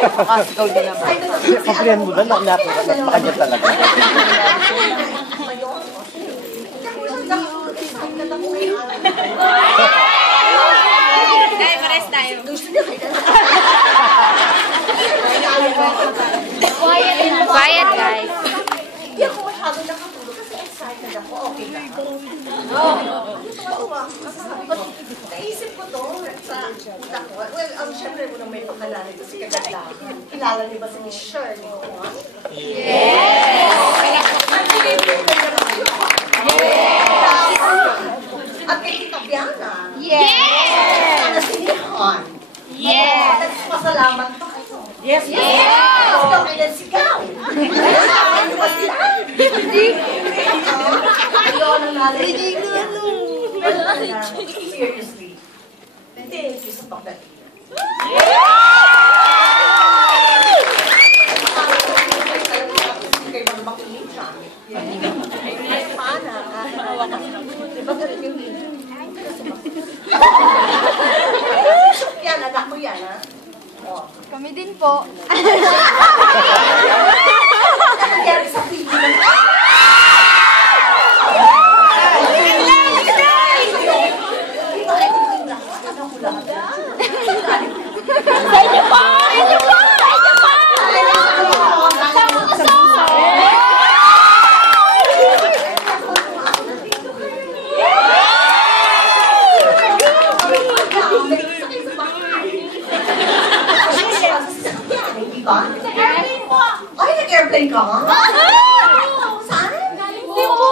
Ikaw din naman. Kapilihan mo ba? Nakakanya talaga. Dahil pares tayo. Quiet guys. Hindi ako masyado nakatulog kasi excited ako. Okay na. Naisip ko to sa utak ko. Well, syempre mo nang may pagkalala ito si Kagala. Kilala niyo ba si Shirley Kwan? Yes! At kay Tita Biana? Yes! At si Nihon? Yes! Pasalamat pa kayo. Yes! Yes! Ikaw kailan sigaw? Ano ba sila? Ayun ang nalagay. Seriously. Thank you sa pagdating. Kayo mga makinig siya. Ay, paana. Diba galing yung yan, anak mo yan, ha? Kami din po. Ano nangyari sa video ng... Sa inyo po! Sa inyo po! Sa inyo po! Sa puso! Nag-airplane po! Ay, nag-airplane ka? Saan? Hindi po!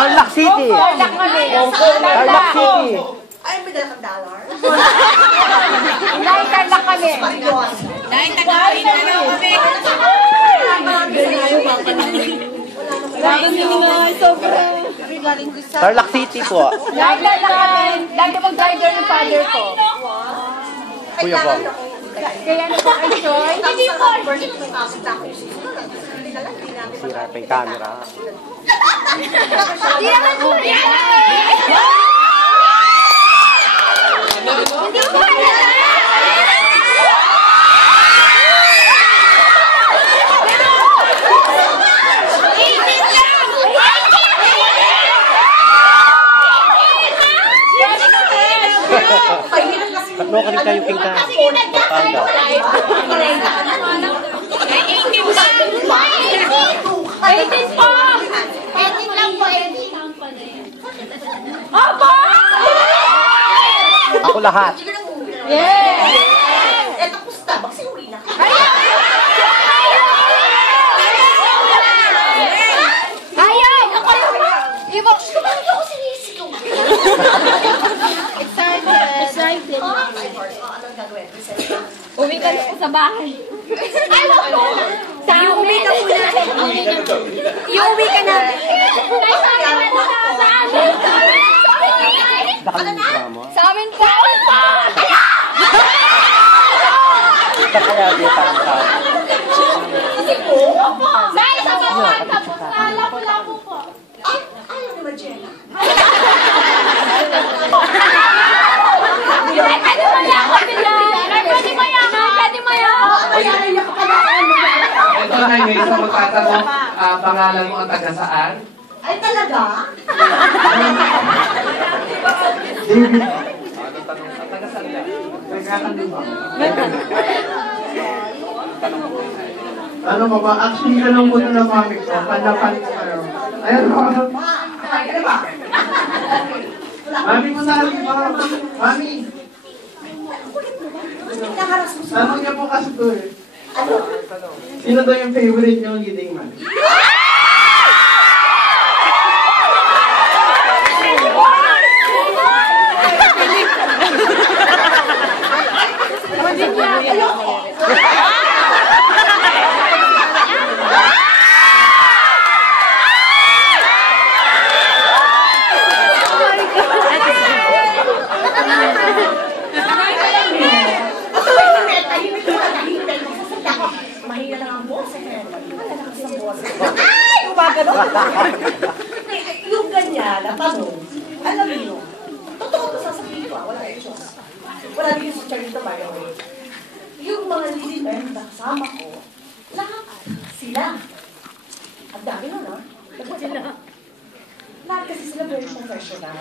Tarlac City! Tarlac City! Ay, may dala kang dollar? Dahil Tarlac kami. Marios. Dahil Tarlac kami. Tarlac City po. Dahil Tarlac kami. Dahil mag-driver ng father ko. Kuya po. Kaya ano po, enjoy? Hindi po. Sira pa yung camera. Hindi naman po rin. Hindi po Tatlo ka rin kayo pingka. Pagpanda. Ako lahat. Yeah! Eto po Starbucks, uwi na. Ayaw! Ibo! Ako sinisigaw. Excited. Anong gagawin? Uwi ka na sa bahay. Ay, wag mo! Uwi ka muna. Uwi ka na. Ay, sorry ka na. Sa amin. Sa amin po. Ito kaya dito ang tao. Nay, sa bawal. Tapos lalapo-lapo po. Ayaw naman, Jenna. Pwede mo yan ako sila. Pwede mo yan ako. Pwede mo yan ako. Ito na may isang magtatanong, pangalan mo ang taga saan? Ay, talaga? David. Ano tanong? Ang taga saan ka? Nagkakaluma. Ano ba ba? Actually, tanong ko na mami ko. Panapan ko kayo. Ayan ko. Ay, ba? Mami mo sa akin ba? Mami. Nakaras mo sa... Tanong niya po kasi ito eh. Ano? Sino daw yung favorite niyo leading man? Mahina lang ang boss eh. Wala lang sa boss. Ganon. Yung ganyan na tanong, alam niyo, totoo ito sasabihin ko, wala yung Diyos. Wala din sa church ito, by the way. Yung mga leader na kasama ko, lahat sila. Ang dami na, no? Lahat kasi sila very professional.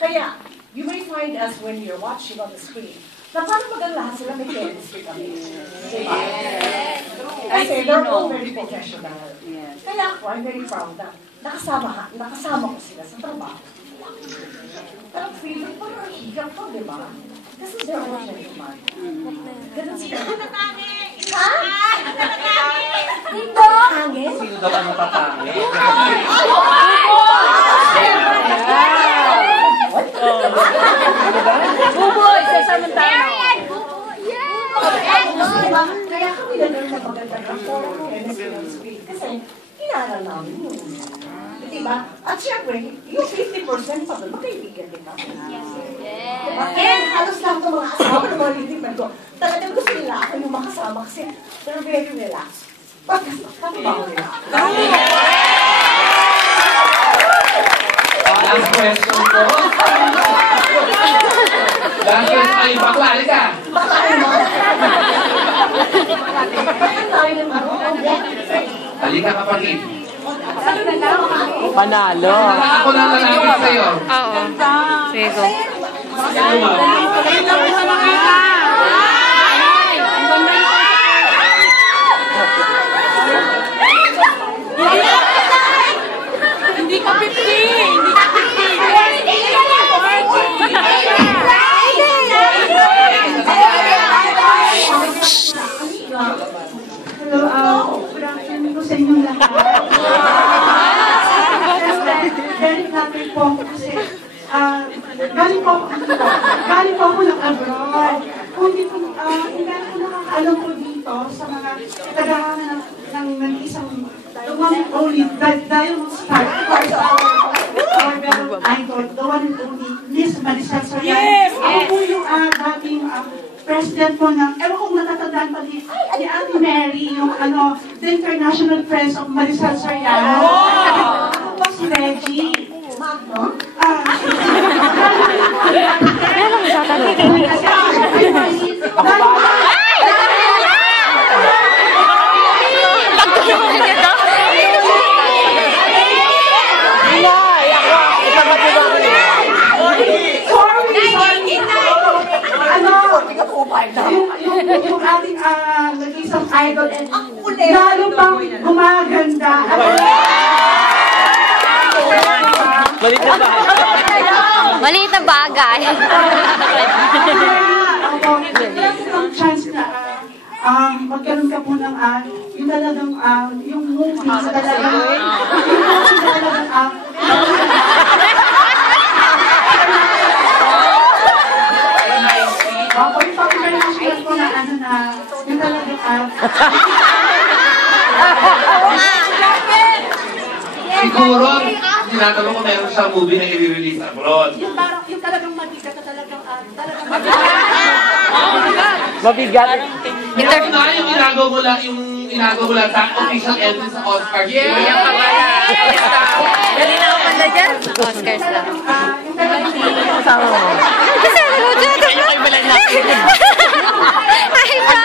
Kaya, you may find us when you're watching on the screen, na parang magang lahat sila may chemistry kami. Diba? Kasi they're all very professional. Kaya ako, I'm very proud na nakasama ko sila sa trabaho. Pero feeling ko parang higap ko, di ba? Kasi they're all gentlemen. Ganun sila. Ha? Dito? Hangin? Sino daw ang natatangin? Buboy sa Samantana. Kaya kami na lang magandang rapport kasi inaral namin yun. Diba? At syempre, yung 50% pa doon, makaibigan din kami. And halos lang itong mga asawa ng mga litiman ko. Talagang gusto nila ako yung makasama kasi they're very relaxed. Bakit? Kami ba ako nila? Last question po. Last question. Ay, bakla, halika. Bakla naman. Halika, kapatid. Panalo. Ako na lalapit sa'yo. Oo. Sige. Sino ba? Hindi ka 50. Hindi ka 50. Hello, good afternoon po sa inyong lahat. Very happy po ako kasi galing po ako ng abroad. Kung hindi ko nakakaalam po dito sa mga tagahangan ng isang the one and only Diamond Star, of course, our very idol, the one and only Miss Maricel Soriano. Yes! Ako po yung dating president po ng, ewan kong natatandaan pa ni Ate Mary, yung the International Friends of Maricel Soriano. Ako po si Reggie. Meron sa tanong. Yung ating nag-isang idol and lalo pang gumaganda. Maliit na bagay. Ang chance na magkaroon ka po ng yung talagang yung movie na talagang yung pag-international po na yung talagang Siguro, tinatanong ko meron siyang movie na i-release abroad. yung talagang mabigat na talagang Mabigat. Ito na yung inagaw mo lang sa official entrance sa Oscars. Yeah! Yung kabala. Dali na ako pala dyan. Oscars lang. Kasama mo. Kasi ano dyan? Kayo kayo balang natin. Ay, pa!